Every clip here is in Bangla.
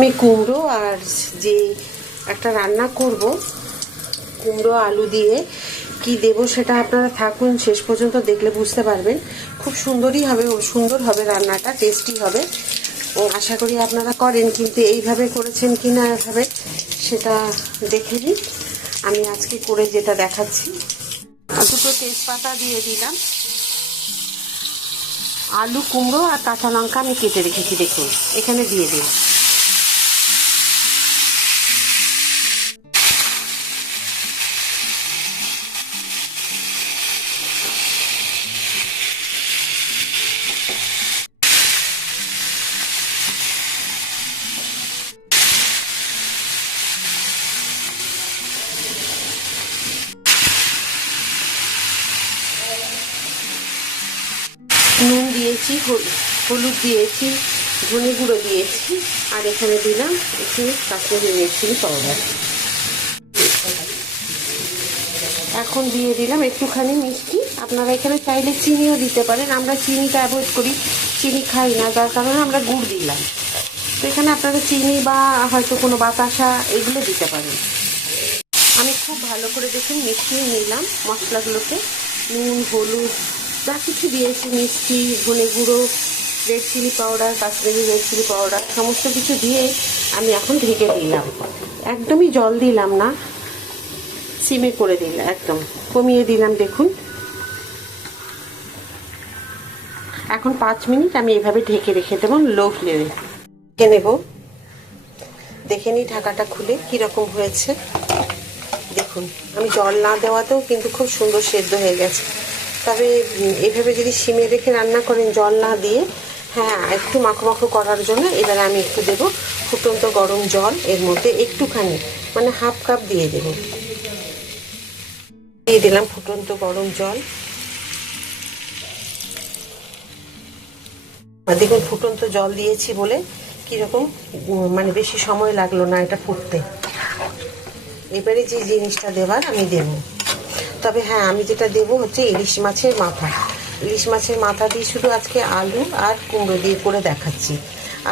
আমি কুমড়ো আর যে একটা রান্না করব কুমড়ো আলু দিয়ে কি দেব সেটা আপনারা থাকুন শেষ পর্যন্ত, দেখলে বুঝতে পারবেন। খুব সুন্দরই হবে, সুন্দর হবে রান্নাটা, টেস্টি হবে। ও আশা করি আপনারা করেন, কিন্তু এইভাবে করেছেন কিনা এভাবে সেটা দেখে নিন। আমি আজকে করে যেটা দেখাচ্ছি, দুটো তেজপাতা দিয়ে দিলাম, আলু কুমড়ো আর কাঁচা লঙ্কা আমি কেটে রেখেছি, দেখুন এখানে দিয়ে দিন। নুন দিয়েছি, হলুদ দিয়েছি, ধনে গুঁড়ো দিয়েছি, আর এখানে দিলাম একটু কাশ্মীরি রেড চিলি পাউডার। এখন দিয়ে দিলাম একটুখানি মিষ্টি। আপনারা এখানে চাইলে চিনিও দিতে পারেন, আমরা চিনিটা অ্যাভয়েড করি, চিনি খাই না, যার কারণে আমরা গুড় দিলাম। তো এখানে আপনারা চিনি বা হয়তো কোনো বাতাসা এগুলো দিতে পারেন। আমি খুব ভালো করে দেখুন মিশিয়ে নিলাম মশলাগুলোকে, নুন হলুদ যা কিছু দিয়েছি, মিষ্টি, ধনে গুঁড়ো, red chilli powder, Kashmiri red chilli powder, সমস্ত কিছু দিয়ে আমি এখন ঢেকে দিলাম। একদমই জল দিলাম না, সিমে করে দিলাম, একদম কমিয়ে দিলাম। দেখুন এখন 5 মিনিট আমি এভাবে ঢেকে রেখে দেবো লো ফ্লেমে। ঢেকে নেব, দেখে নিই ঢাকাটা খুলে কীরকম হয়েছে। দেখুন আমি জল না দেওয়াতেও কিন্তু খুব সুন্দর সেদ্ধ হয়ে গেছে। তবে এভাবে যদি সিমে রেখে রান্না করেন জল না দিয়ে, হ্যাঁ একটু মাখো মাখো করার জন্য এবারে আমি একটু দেবো ফুটন্ত গরম জল, এর মধ্যে একটুখানি মানে হাফ কাপ দিয়ে দেব। দিয়ে দিলাম ফুটন্ত গরম জল। দেখুন ফুটন্ত জল দিয়েছি বলে কীরকম মানে বেশি সময় লাগলো না এটা ফুটতে। এবারে যে জিনিসটা দেবার আমি দেব, তবে হ্যাঁ আমি যেটা দেবো হচ্ছে ইলিশ মাছের মাথা। ইলিশ মাছের মাথা দিয়ে শুধু আজকে আলু আর কুমড়ো দিয়ে করে দেখাচ্ছি।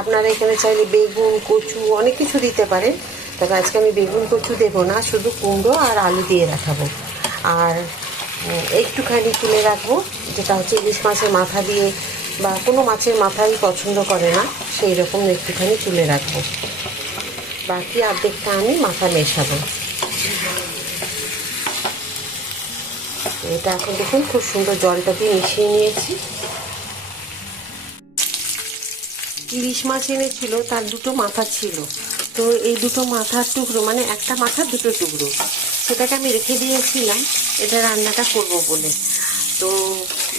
আপনারা এখানে চাইলে বেগুন, কচু অনেক কিছু দিতে পারেন, তবে আজকে আমি বেগুন কচু দেবো না, শুধু কুমড়ো আর আলু দিয়ে দেখাবো। আর একটুখানি তুলে রাখবো, যেটা হচ্ছে ইলিশ মাছের মাথা দিয়ে, বা কোনো মাছের মাথাই পছন্দ করে না সেই রকম একটুখানি তুলে রাখবো। বাকি অর্ধেকটা আমি মাথা মেশাবো। এটা এখন দেখুন খুব সুন্দর জলটা দিয়ে মিশিয়ে নিয়েছি। ইলিশ মাছ এনেছিল, তার দুটো মাথা ছিল, তো এই দুটো মাথার টুকরো মানে একটা মাথার দুটো টুকরো সেটাকে আমি রেখে দিয়েছিলাম এটা রান্নাটা করব বলে। তো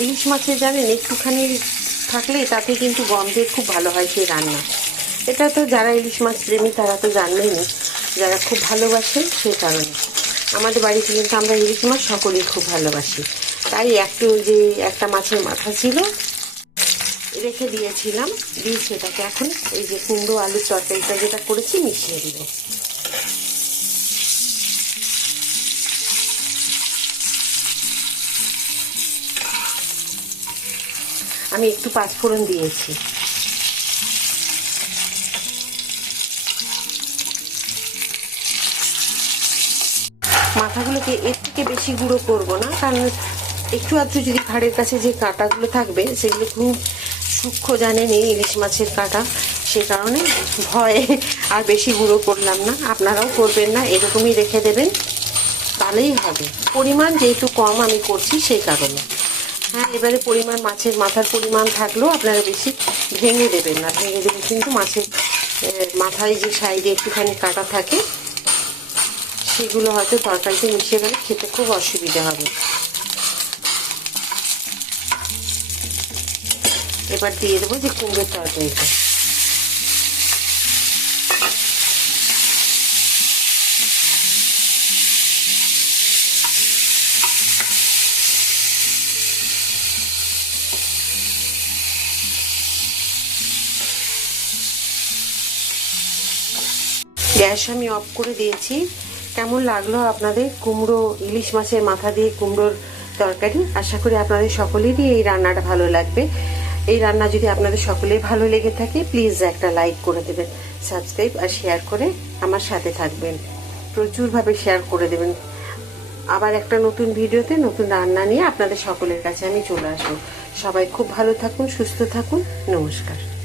ইলিশ মাছের জানেন একটুখানি থাকলে তাতে কিন্তু গন্ধে খুব ভালো হয় সেই রান্না। এটা তো যারা ইলিশ মাছ প্রেমী তারা তো জানবেনই, যারা খুব ভালোবাসেন সেই কারণে। আমাদের বাড়িতে কিন্তু আমরা ইলিশ মাছ সকলেই খুব ভালোবাসি, তাই একটু যে একটা মাছের মাথা ছিল রেখে দিয়েছিলাম, দিয়ে সেটাকে এখন এই যে কুমড়ো আলুর তরকারিটা যেটা করেছি মিশিয়ে দিব। আমি একটু পাঁচফোড়ন দিয়েছি। মাথাগুলোকে এর থেকে বেশি গুঁড়ো করবো না, কারণ একটু আধটু যদি ঘাড়ের কাছে যে কাঁটাগুলো থাকবে সেগুলো খুব সূক্ষ্ম, জানেন এই ইলিশ মাছের কাঁটা, সে কারণে ভয়ে আর বেশি গুঁড়ো করলাম না। আপনারাও করবেন না, এরকমই রেখে দেবেন তাহলেই হবে। পরিমাণ যেহেতু কম আমি করছি সেই কারণে। হ্যাঁ এবারে পরিমাণ মাছের মাথার পরিমাণ থাকলেও আপনারা বেশি ভেঙে দেবেন না, ভেঙে দেবেন কিন্তু মাছের মাথায় যে সাইডে একটুখানি কাটা থাকে সেগুলো হয়তো তরকারিতে মিশে গেলে খেতে খুব অসুবিধা হবে। এবার দিয়ে দেবো যে কুমড়োর তরকারিটা। গ্যাস আমি অফ করে দিয়েছি। কেমন লাগলো আপনাদের কুমড়ো ইলিশ মাছের মাথা দিয়ে কুমড়োর তরকারি? আশা করি আপনাদের সকলেরই এই রান্নাটা ভালো লাগবে। এই রান্না যদি আপনাদের সকলের ভালো লেগে থাকে প্লিজ একটা লাইক করে দেবেন। সাবস্ক্রাইব আর শেয়ার করে আমার সাথে থাকবেন, প্রচুরভাবে শেয়ার করে দেবেন। আবার একটা নতুন ভিডিওতে নতুন রান্না নিয়ে আপনাদের সকলের কাছে আমি চলে আসবো। সবাই খুব ভালো থাকুন, সুস্থ থাকুন। নমস্কার।